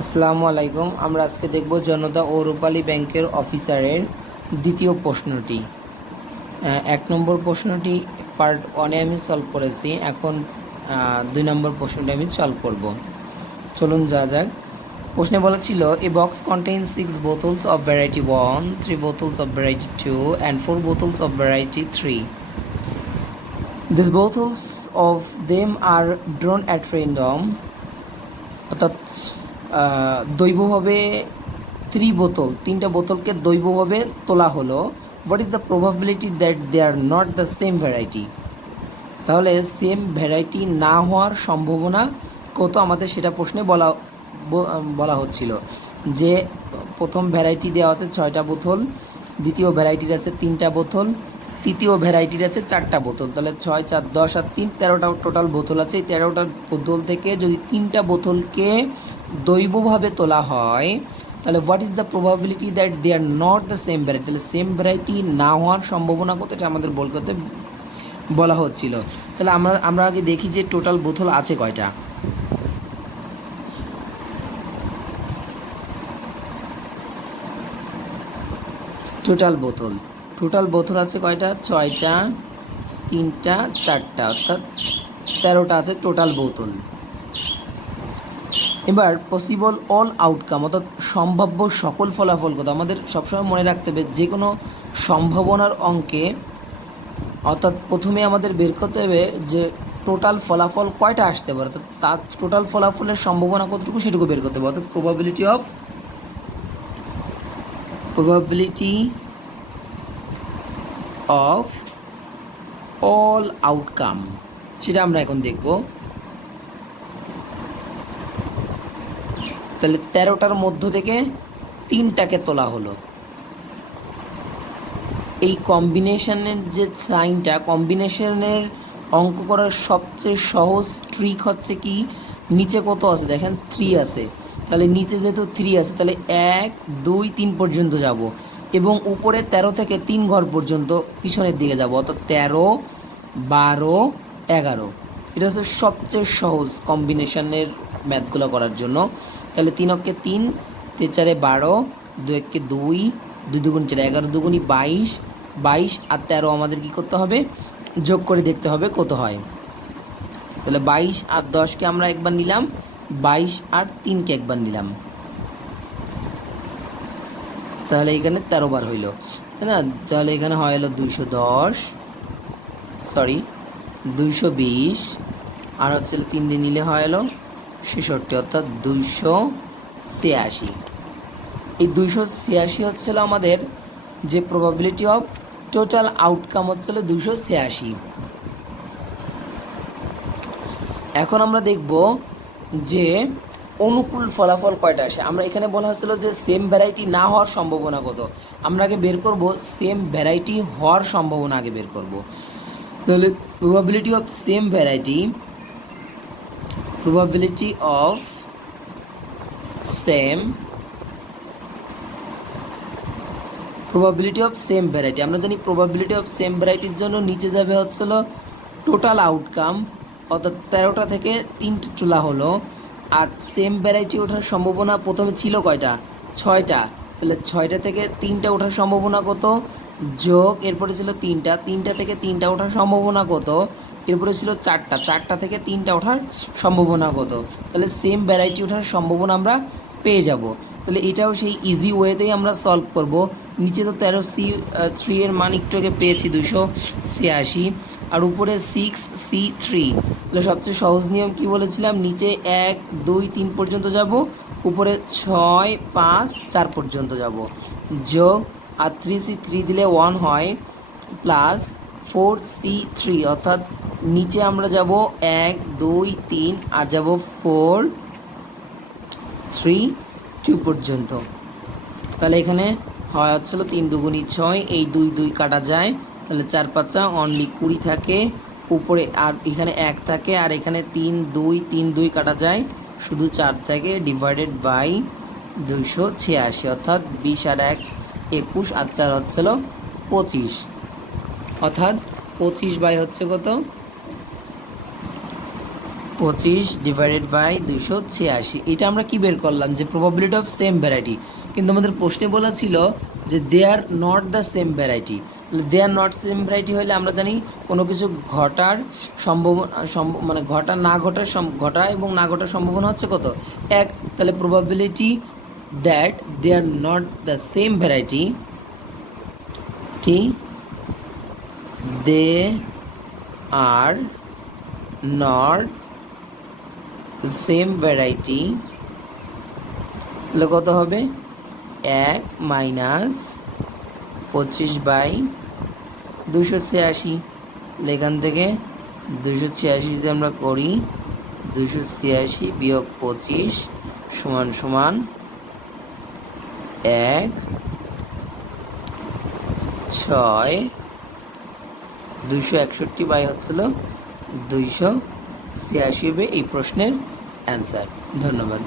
আসসালামু আলাইকুম। আমরা আজকে দেখব জনতা ও রূপালী ব্যাংকের অফিসারের দ্বিতীয় প্রশ্নটি। 1 নম্বর প্রশ্নটি পার্ট 1-এ আমি সলভ করেছি। এখন 2 নম্বর প্রশ্নটি আমি সলভ করব। চলুন যা যাক। প্রশ্নে বলা ছিল এ box contains 6 bottles of variety 1, 3 bottles of variety 2 and 4 bottles of variety 3. These bottles of them are drawn at random, অর্থাৎ দৈবভাবে তিনটা বোতলকে দৈবভাবে তোলা হলো। What is the probability that they are not the same variety? তাহলে same variety না হওয়ার সম্ভাবনা কত আমাদের সেটা প্রশ্নে বলা হচ্ছিল যে প্রথম ভ্যারাইটি দেওয়া আছে 6টা বোতল, দ্বিতীয় ভ্যারাইটির আছে 3টা বোতল, তৃতীয় ভ্যারাইটির আছে 4টা বোতল। তাহলে 6, 4, 10 আর 3, 13টা টোটাল বোতল আছে। এই 13টা বোতল থেকে যদি 3টা বোতলকে দৈবভাবে তোলা হয় তাহলে what is the probability that they are not the same variety? তাহলে সেম ভ্যারাইটি না হওয়ার সম্ভাবনা কত এটা আমাদের বলতে বলা হচ্ছিল। তাহলে আমরা আগে দেখি যে টোটাল বোতল আছে কয়টা। টোটাল বোতল আছে কয়টা? 6টা, 3টা, 4টা, অর্থাৎ 13টা আছে টোটাল বোতল। এবার পসিবল অল আউটকাম, অর্থাৎ সম্ভাব্য সকল ফলাফল কত আমাদের সবসময় মনে রাখতে হবে। যে কোনো সম্ভাবনার অঙ্কে অর্থাৎ প্রথমে আমাদের বের করতে হবে যে টোটাল ফলাফল কয়টা আসতে পারে, অর্থাৎ তার টোটাল ফলাফলের সম্ভাবনা কতটুকু সেটুকু বের করতে হবে। অর্থাৎ প্রবাবিলিটি অফ অল আউটকাম সেটা আমরা এখন দেখব। তাহলে 13টার মধ্য থেকে 3টাকে তোলা হলো। এই কম্বিনেশনের যে সাইনটা, কম্বিনেশনের অঙ্ক করার সবচেয়ে সহজ ট্রিক হচ্ছে কি, নিচে কত আছে দেখেন 3 আছে, তাহলে নিচে যেহেতু 3 আছে তাহলে 1, 2, 3 পর্যন্ত যাব এবং উপরে 13 থেকে 3 ঘর পর্যন্ত পিছনের দিকে যাব, অর্থাৎ 13, 12, 11। এটা হচ্ছে সবচেয়ে সহজ কম্বিনেশনের ম্যাথগুলো করার জন্য। তাহলে 3 অক্ষে 3, 3 4 12, 2 একে 2, 2 দুগুণ 4, 11 দুগুণই 22, 22 আর 13 আমাদের কি করতে হবে? যোগ করে দেখতে হবে কত হয়। তাহলে 22 আর 10কে আমরা একবার নিলাম, 22 আর 3কে একবার নিলাম, তাহলে এখানে 13 বার হইল, তাই না? তাহলে এখানে হয় হলো 220 আর হচ্ছে 3 দিয়ে নিলে হয় হলো 66, অর্থাৎ 286। এই 286 হচ্ছিল আমাদের যে প্রবাবিলিটি অফ টোটাল আউটকাম হচ্ছিল 286। এখন আমরা দেখব যে অনুকূল ফলাফল কয়টা আসে। আমরা এখানে বলা হচ্ছিল যে সেম ভ্যারাইটি না হওয়ার সম্ভাবনা কত। আমরা আগে বের করব সেম ভ্যারাইটি হওয়ার সম্ভাবনা আগে বের করব। তাহলে probability of same variety, probability of same variety, আমরা জানি প্রবাবিলিটি অফ সেম ভ্যারাইটির জন্য নিচে যাবে হচ্ছিল টোটাল আউটকাম, অর্থাৎ 13টা থেকে 3টে তোলা হলো। আর সেম ভ্যারাইটি ওঠার সম্ভাবনা প্রথমে ছিল কয়টা? 6টা। তাহলে 6টা থেকে 3টা ওঠার সম্ভাবনা কত? যোগ এরপরে ছিল 3টা থেকে 3টা ওঠার সম্ভাবনা কত? এরপরে ছিল 4টা থেকে 3টা ওঠার সম্ভাবনা কত? তাহলে সেম ভ্যারাইটি ওঠার সম্ভাবনা আমরা পেয়ে যাব। তাহলে এটাও সেই ইজি ওয়েতেই আমরা সলভ করব। নিচে তো 13C3 এর মান একটু আগে পেয়েছি 286, আর উপরে 6C3। তাহলে সবচেয়ে সহজ নিয়ম কি বলেছিলাম? নিচে 1, 2, 3 পর্যন্ত যাব, উপরে 6, 5, 4 পর্যন্ত যাব, যোগ আর 3C3 দিলে 1 হয়, প্লাস 4C3, অর্থাৎ নিচে আমরা যাব 1, 2, 3 আর যাব 4, 3, 2 পর্যন্ত। তাহলে এখানে হয় হচ্ছিল 3 দুগুণী 6, এই 2, 2 কাটা যায়, তাহলে 4 5 অনলি 20 থাকে, উপরে আর এখানে 1 থাকে, আর এখানে 3, 2 কাটা যায়, শুধু 4 থাকে, ডিভাইডেড বাই 286, অর্থাৎ 20 আর 1 21 আর 4 হচ্ছিল 25, অর্থাৎ 25 বাই হচ্ছে কত? 25/286। এটা আমরা কি বের করলাম যে প্রবাবিলিটি অফ সেম ভ্যারাইটি, কিন্তু আমাদের প্রশ্নে বলা ছিল যে they are not the same variety. তাহলে they are not same variety হলে আমরা জানি কোনো কিছু ঘটার সম্ভাবনা মানে ঘটা এবং না ঘটার সম্ভাবনা হচ্ছে কত, 1। তাহলে probability that they are not the same variety, they are not same variety তাহলে কত হবে, 1 - 25/286। এখান থেকে 286 যদি আমরা করি, 286 - 25 = 1 6 261 বাই হচ্ছিল 286 হবে এই প্রশ্নের অ্যান্সার। ধন্যবাদ।